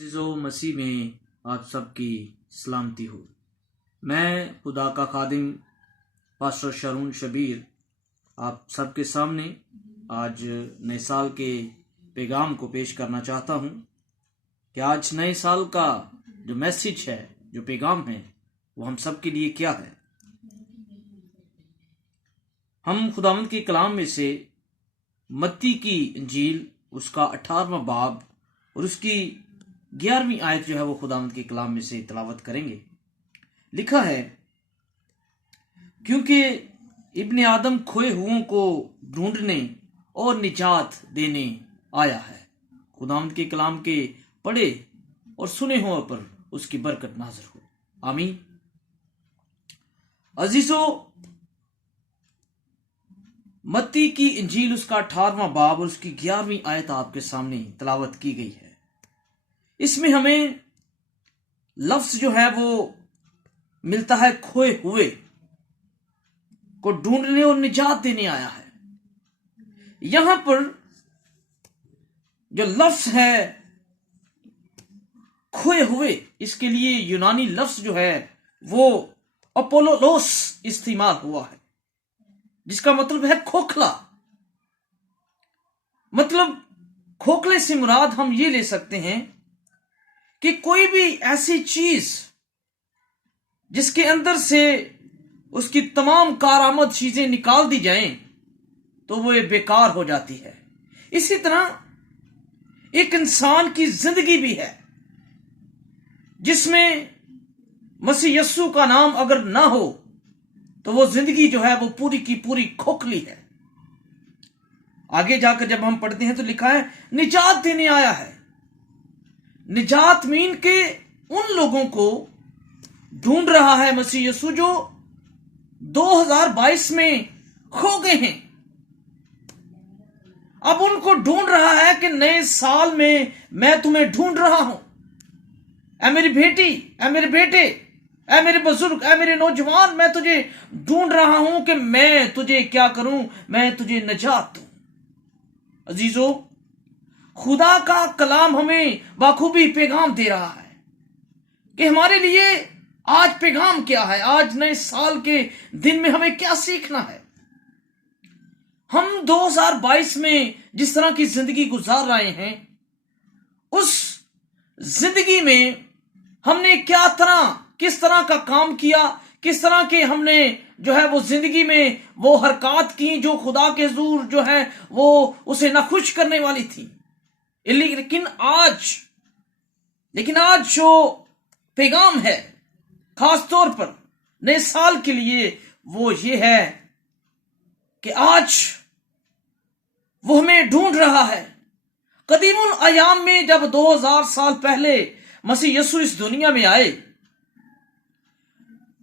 अज़ीज़ो मसीह में आप सबकी सलामती हो। मैं खुदा का खादिम पास्टर शरून शबीर आप सबके सामने आज नए साल के पैगाम को पेश करना चाहता हूँ कि आज नए साल का जो मैसेज है, जो पैगाम है, वो हम सब के लिए क्या है। हम खुदावंद के कलाम में से मत्ती की इंजील उसका 18वां बाब और उसकी 11वीं आयत जो है वो खुदावंद के कलाम में से तिलावत करेंगे। लिखा है, क्योंकि इब्ने आदम खोए हुओं को ढूंढने और निजात देने आया है। खुदावंद के कलाम के पढ़े और सुने हुए पर उसकी बरकत नाज़िर हो। आमीन। अजीजों, मत्ती की इंजील उसका 18वां बाब और उसकी 11वीं आयत आपके सामने तिलावत की गई है। इसमें हमें लफ्ज जो है वो मिलता है, खोए हुए को ढूंढने और निजात देने आया है। यहां पर जो लफ्ज है खोए हुए, इसके लिए यूनानी लफ्ज जो है वो अपोलोलोस इस्तेमाल हुआ है, जिसका मतलब है खोखला। मतलब खोखले से मुराद हम ये ले सकते हैं कि कोई भी ऐसी चीज जिसके अंदर से उसकी तमाम कारआमद चीजें निकाल दी जाएं तो वो ये बेकार हो जाती है। इसी तरह एक इंसान की जिंदगी भी है जिसमें मसीह यस्सु का नाम अगर ना हो तो वो जिंदगी जो है वो पूरी की पूरी खोखली है। आगे जाकर जब हम पढ़ते हैं तो लिखा है, निजात देने आया है। निजात मीन के उन लोगों को ढूंढ रहा है मसीह यस्सु जो 2022 में खो गए हैं। अब उनको ढूंढ रहा है कि नए साल में मैं तुम्हें ढूंढ रहा हूं। ऐ मेरी बेटी, ऐ मेरे बेटे, ऐ मेरे बुजुर्ग, ऐ मेरे नौजवान, मैं तुझे ढूंढ रहा हूं कि मैं तुझे क्या करूं, मैं तुझे निजात दूं। अजीजों, खुदा का कलाम हमें बाखूबी पैगाम दे रहा है कि हमारे लिए आज पैगाम क्या है, आज नए साल के दिन में हमें क्या सीखना है। हम 2022 में जिस तरह की जिंदगी गुजार रहे हैं, उस जिंदगी में हमने किस तरह का काम किया, किस तरह के हमने जो है वो जिंदगी में वो हरकत की जो खुदा के हुजूर जो है वो उसे नाखुश करने वाली थी। लेकिन आज जो पैगाम है खास तौर पर नए साल के लिए वो ये है कि आज वो हमें ढूंढ रहा है। कदीमुल अयाम में जब 2000 साल पहले मसीह यस्सु इस दुनिया में आए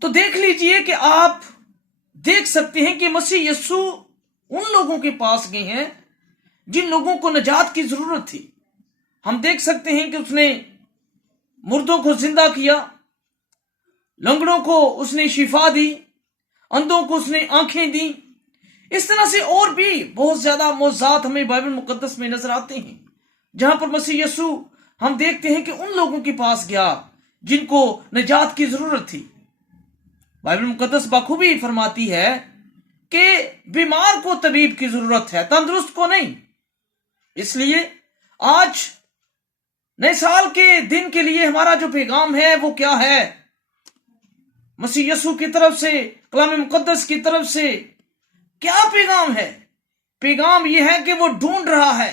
तो देख लीजिए कि आप देख सकते हैं कि मसीह यस्सु उन लोगों के पास गए हैं जिन लोगों को निजात की जरूरत थी। हम देख सकते हैं कि उसने मुर्दों को जिंदा किया, लंगड़ों को उसने शिफा दी, अंधों को उसने आंखें दी। इस तरह से और भी बहुत ज्यादा मौजूद हमें बाइबल मुकद्दस में नजर आते हैं, जहां पर मसीह यस्सु हम देखते हैं कि उन लोगों के पास गया जिनको निजात की जरूरत थी। बाइबल मुकद्दस बखूबी फरमाती है कि बीमार को तबीब की जरूरत है, तंदुरुस्त को नहीं। इसलिए आज नए साल के दिन के लिए हमारा जो पैगाम है वो क्या है? मसीह यस्सु की तरफ से, कलाम मुकद्दस की तरफ से क्या पैगाम है? पैगाम यह है कि वो ढूंढ रहा है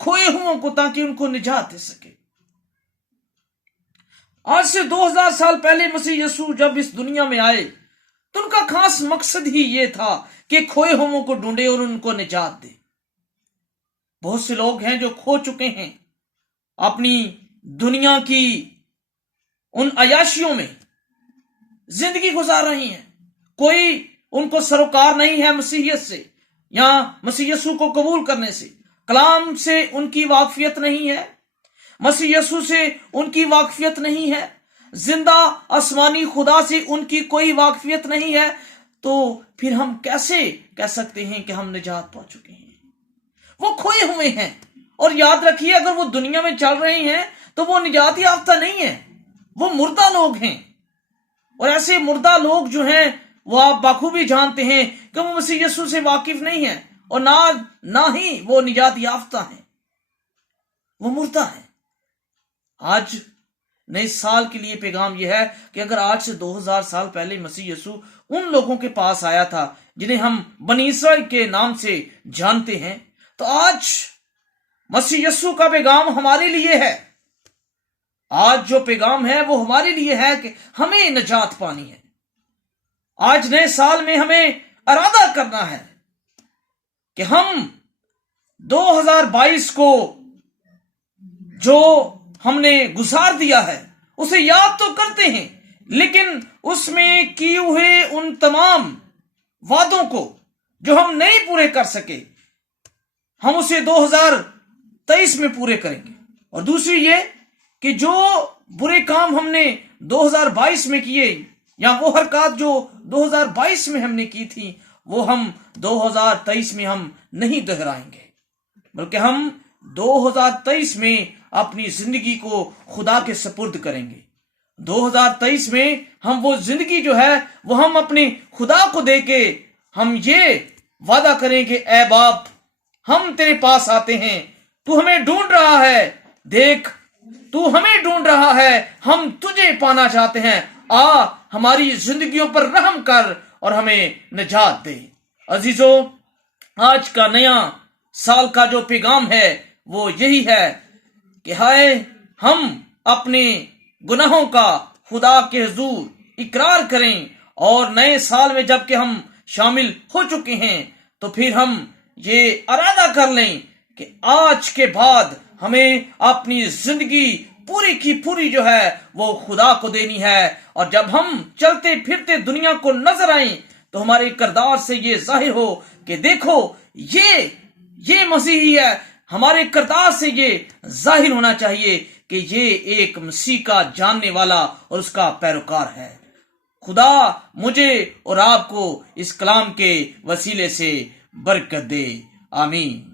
खोए हुओं को ताकि उनको निजात दे सके। आज से 2000 साल पहले मसीह यस्सु जब इस दुनिया में आए तो उनका खास मकसद ही ये था कि खोए हुओं को ढूंढे और उनको निजात दे। बहुत से लोग हैं जो खो चुके हैं, अपनी दुनिया की उन अयाशियों में जिंदगी गुजार रही हैं। कोई उनको सरोकार नहीं है मसीहियत से या मसीह यस्सु को कबूल करने से। कलाम से उनकी वाकफियत नहीं है, मसीह यस्सु से उनकी वाकफियत नहीं है, जिंदा आसमानी खुदा से उनकी कोई वाकफियत नहीं है। तो फिर हम कैसे कह सकते हैं कि हम निजात पा चुके हैं? वो खोए हुए हैं اور یاد رکھیے اگر وہ دنیا میں چل رہے ہیں تو وہ نجات یافتہ نہیں ہے، وہ مردہ لوگ ہیں، اور ایسے مردہ لوگ جو ہیں وہ آپ بخوبی جانتے ہیں کہ وہ مسیح یسوع سے واقف نہیں ہیں اور نہ ہی وہ نجات یافتہ ہیں، وہ مردہ ہیں۔ آج نئے سال کے لیے پیغام یہ ہے کہ اگر آج سے 2000 سال پہلے مسیح یسوع ان لوگوں کے پاس آیا تھا جنہیں ہم بنی اسرائیل کے نام سے جانتے ہیں، تو آج مسیح یسوع کا پیغام ہمارے لیے ہے۔ آج جو پیغام ہے وہ ہمارے لیے ہے کہ ہمیں نجات پانی ہے۔ آج نئے سال میں ہمیں ارادہ کرنا ہے کہ ہم 2022 کو جو ہم نے گزار دیا ہے اسے یاد تو کرتے ہیں، لیکن اس میں کیے ہوئے ان تمام وعدوں کو جو ہم نہیں پورے کر سکے ہم اسے 2023 میں پورے کریں گے۔ اور دوسری یہ کہ جو برے کام ہم نے 2022 میں کیے یا وہ حرکات جو 2022 میں ہم نے کی تھی وہ ہم 2023 میں ہم نہیں دہرائیں گے، بلکہ ہم 2023 میں اپنی زندگی کو خدا کے سپرد کریں گے۔ 2023 میں ہم وہ زندگی جو ہے وہ ہم اپنے خدا کو دے کے ہم یہ وعدہ کریں کہ اے باپ ہم تیرے پاس آتے ہیں، تو ہمیں ڈھونڈ رہا ہے، دیکھ تو ہمیں ڈھونڈ رہا ہے، ہم تجھے پانا چاہتے ہیں، آ ہماری زندگیوں پر رحم کر اور ہمیں نجات دے۔ عزیزو، آج کا نیا سال کا جو پیغام ہے وہ یہی ہے کہ ہائے ہم اپنے گناہوں کا خدا کے حضور اقرار کریں، اور نئے سال میں جب کہ ہم شامل ہو چکے ہیں تو پھر ہم یہ ارادہ کر لیں کہ آج کے بعد ہمیں اپنی زندگی پوری کی پوری جو ہے وہ خدا کو دینی ہے، اور جب ہم چلتے پھرتے دنیا کو نظر آئیں تو ہمارے کردار سے یہ ظاہر ہو کہ دیکھو یہ مسیحی ہے۔ ہمارے کردار سے یہ ظاہر ہونا چاہیے کہ یہ ایک مسیح کا جاننے والا اور اس کا پیروکار ہے۔ خدا مجھے اور آپ کو اس کلام کے وسیلے سے برکت دے، آمین۔